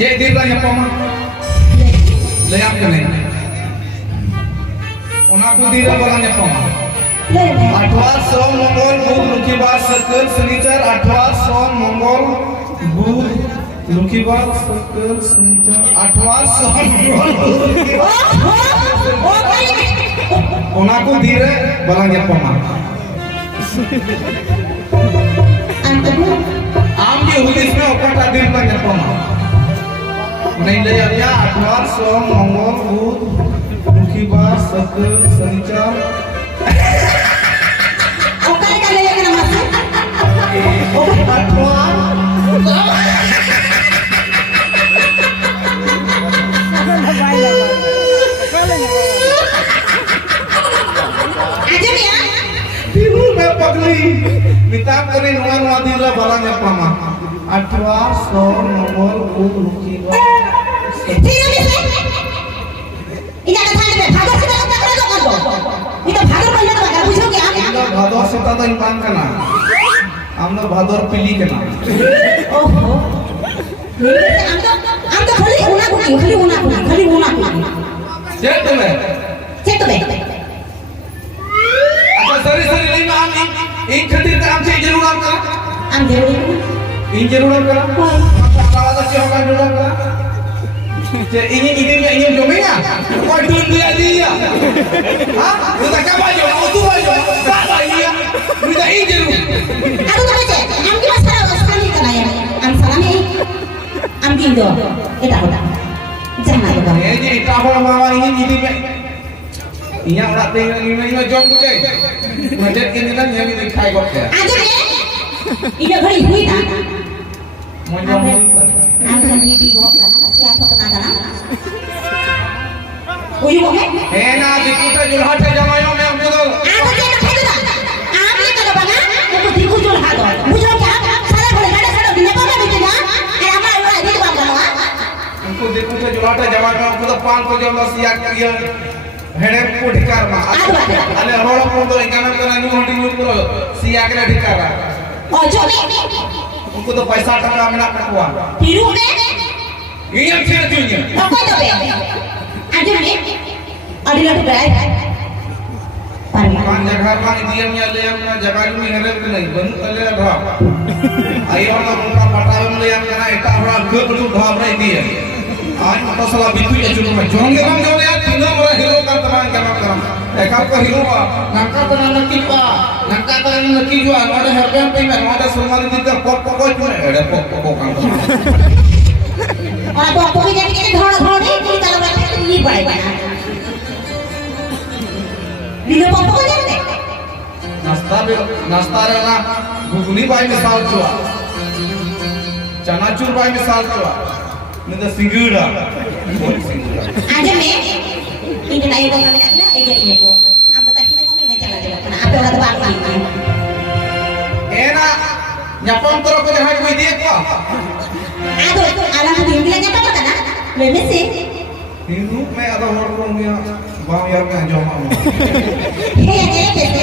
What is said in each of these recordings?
Cek diri apa mah? Leyak kene. Onaku diri orang apa mah? Atwar song Mongol bud lukibar sekel senicar atwar song Mongol bud lukibar sekel senicar atwar song Mongol bud lukibar. Onaku diri orang apa mah? Ambil hudisnya okat hadir banyak pemah. Menilainya atwar song Mongol bud lukibar sekel senicar. Okat kali yang kena masuk. Atwar. Aja ya. Tiru pagli. Minta kene nuan dira barangnya pama. Atwar song Mongol bud lukibar. Tiru bisa. Ini ada tanda भागो से तो कर दो कर दो ये तो भागो पहले तो भागो बुझो क्या আমরা ভাদর সেটা তো ইমান কেনা আমরা ভাদর পিলি কেনা ओहो हम तो खाली उना कुनी যে তুমি चेक तो बे अच्छा सरी नहीं हम इन खातिर काम से जरूर करा हम जरूरी इन जरूर करा कोई kalau tak siapa jरूर करा जे ini jomenya kau duit dia hah kita kapan jo tu aja tak lagi kita ini jरूर aku tak baca हम की masalah sekali kena ya हम salami हम dindo kita udah jangan ada ini tahun mama ini inya orang tinggal ini jom tu je macam ini kan yang dikai kau ya aja ya ini beri hui dah mau jom aku kan di gok kan siapa tenaga nak uyu kok enak dikuta julhat jamayo me ambil aku dia tak itu dah aku ni kalau bangga aku dikut julhat bujo क्या सारा boleh ada सारा dunia apa begitu dah apa orang ini tu bangga lah उनको देखो तो जुलाटा जमा में उनको तो पान को जब सिया किया हेडे को ढिकार मा अरे रोड को तो इंगाना करना न्यू हंडी न्यू करो सिया के ढिकार oh jo उनको तो पैसा टका में ना कटवा tiru ne ये हम से दुनिया apa tu be aja ni adila tu berai पान जगह मा दिया में ले हम जगह में हेले नहीं बन तले ढा आयो ना उनका पटावे में ले हम ना एटा बड़ा गुड गुड ढाब रही दिए आज तो साला बितु या जुलूम में जोंगे हम जो यार तीन बड़ा हीरो का तमाम करम एक आपका हीरो का नंका तो नकी पा नंका तो नकी जो हमारे हरबेन पे में हमारे सलमान जी का पक पक में एड़े पक पक काम और तो आपको भी जाने के धड़ नहीं कि चलो बैठे नहीं पड़ेगा बिना पक पक जाने नाश्ता रे ना घुगनी बाई मिसाल चुआ चनाचूर बाई मिसाल चुआ नहीं तो सिंगड़ा aja me ini naik dong ada ini ko am to takit ko ini chala jala kana ape ora to baak ini Anna nyapam toro ko jahay ko diye ko ado alam ko hindi lang nyapa kana le mesi hindu me ada hor ko niya bang yar me joma mo he aja kese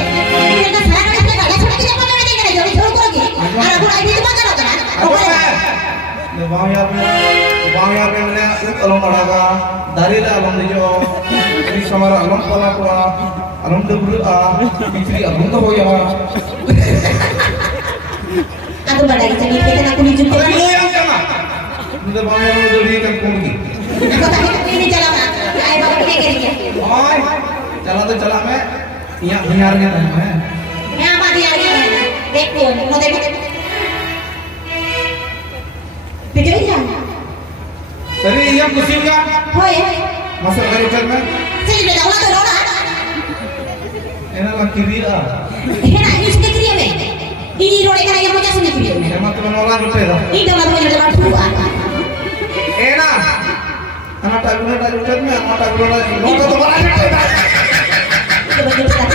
ini ka sara ka ka छोड़ के nyapa kana dekha jori छोड़ करोगे और अब आई तो बात करो kana le bang yar me मैंने अलम बढ़ागा दारी ला अलम दिजो ini samara अलम पला को अलम दबुल पिछली अलम तो हो या aku badai jadi kita nak kunjung अरे लो yang jangan मुझे bang yar me dori kan kungi aku takit ini jalan ay bapak dia kerinya ओए चला तो चला मैं यहाँ हियार के टाइम है मैं apa dia ni देखो no देखो pikir jangan सरी यहाँ कुछ का होय मसल करी चल में sini beda ulah tu rona एना ला किरिया Hena ini sudah kiri me. Ini rode kana yang macam sini kiri me. Hemant बनोला रुपए दा Ini dah macam jalan tua. एना anak tagulah में anak tagulah नोट तो बड़ा रुपए दा Itu baju kita.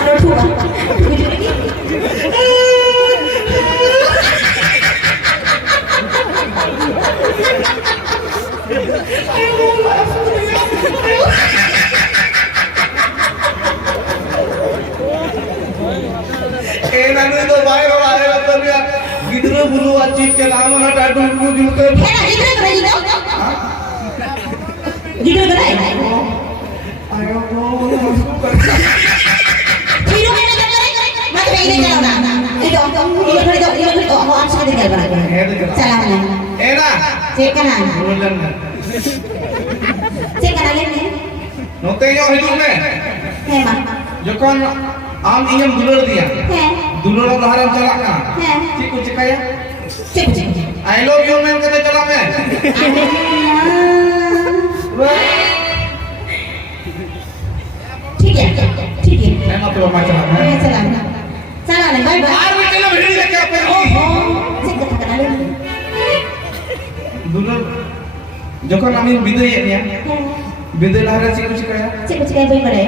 Ada tua. एना तो बाहर आए तो गिदरो बुलु अच्छी के नाम ना टाटू जुलते Hena, ini kena jadi dah. Gitu kan? Ayo masuk kan. Hidup ini kan? Mati ini jalan na. Itu aku harus kita jalan. Salam. Ena. Cek kanan. Bulan. Cek kanan ini. Note yo hidup me. Hemat. Jokon am ingin dulur dia. Dulur berharap celak na. Ciku cikaya. Cek. I love you men kata celak me. ठीक है मैं मत लो मैं चला मैं चला नहीं bye bye are में चला भिड़ी लेके आप पे से कथा करा दुलर जखन आमी बिदई एनिया बिदई लहरा चिकु चिकाया बाय बड़े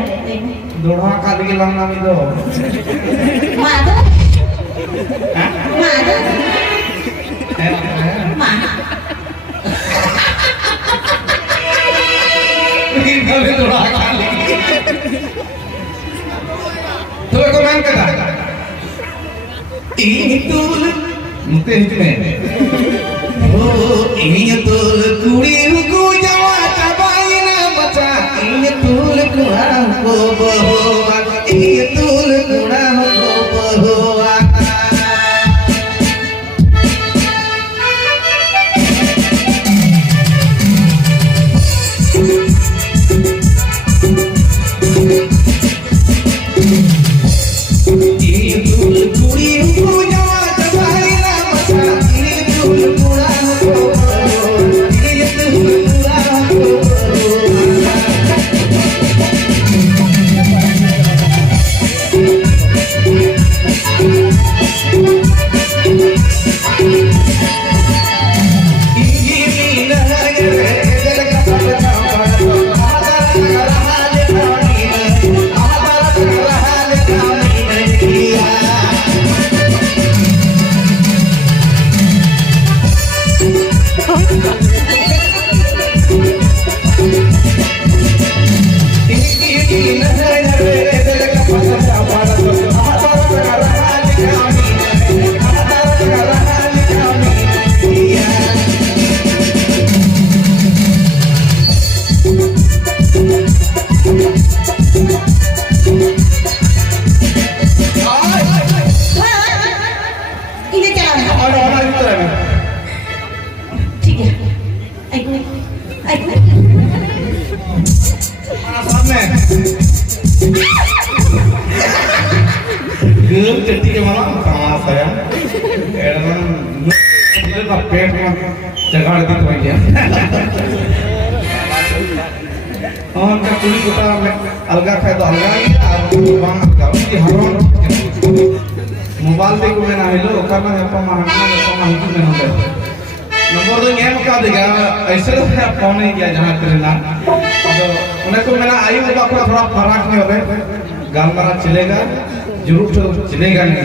दोढ़ा का दिगे लांग नामी दो मादो मां ini doढ़ा का तो को मैन कथा ini tul mute hitme oh ini tul kuri ku jawa tabaina bacha ini tul kurang ko bohwa ini tul kurang ko bohwa Ketika malam sama saya, itu tapi jaga di tu aja. और का police kita अलगा खाए तो अलगा ही bang अलगा di haron mobile देखो मैं ना हेलो करना है apa mahal में होता है नंबर तो गेम का देगा ऐसे तो है फोन नहीं किया जहाँ करना तो उन्हें को मैंने आयु का थोड़ा फर्क नहीं होता है गालमारा चलेगा जरूर तो चलेगा नहीं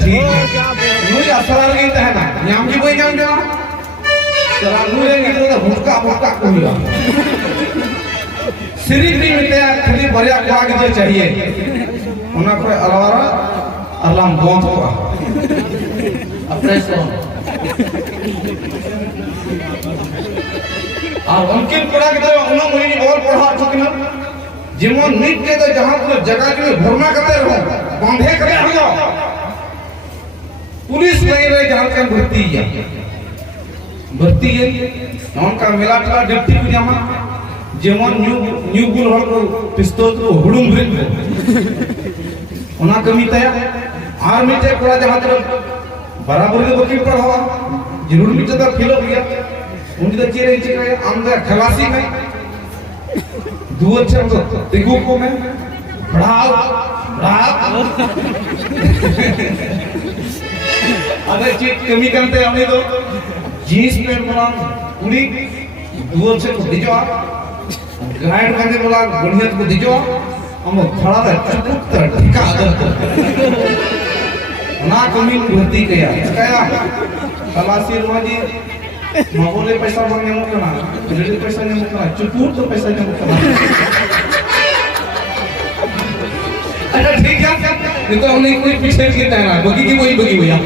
ठीक है मुझे असरार नहीं है ना यहाँ की कोई काम करना चला मुझे नहीं तो भूखा कोई सिर्फ नहीं मिलते हैं खाली बढ़िया क्वाक जो चाहिए उन्हें कोई अलवारा अल्लाह बहुत होगा अपने से और उनके पढ़ा के तो उन्होंने मुझे और पढ़ा चुके ना जिमोन नीट के तो जहाँ तो जगह के भरना करते रहो बांधे करे हो पुलिस नहीं रहे जहाँ का भर्ती है उनका मिला टला डिप्टी को जमा जिमोन न्यू गुल हर को पिस्तौल को हुडुम भरे उन्हें कमी तया आर्मी टे पढ़ा जहाँ तो बराबर के वकील पढ़ावा जरूर भी तो खिलो भैया उनकी तो चेहरे चिकने अंदर खलासी में दो अच्छे तो तिगु को में बढ़ाओ अगर चीज कमी करते हैं हमने तो जीन्स पे बोला पूरी दो अच्छे को दिजवा ग्राइंड करने बोला बढ़िया को दिजवा हम खड़ा था चुप ठिका आदर ना कमी भर्ती किया खलासी रुमाजी मामूले पैसा बंग नेमो करना लेडी पैसा नेमो करना चुपूर तो पैसा नेमो करना अच्छा ठीक है ये तो हमने कोई पीछे की है ना बगी की वही भैया